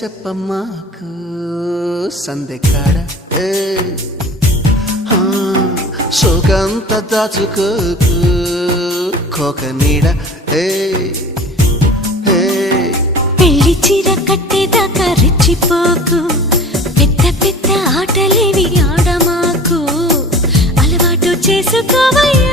చెప్పమ్మాకు సందెకాడ సోకంత దాచుకోకు కోక నీడ పెళ్లి చీర కట్టేదాకా రెచ్చిపోకు పెద్ద పెద్ద ఆటలేవి ఆడమాకు అలవాటు చేసుకోవయ్యా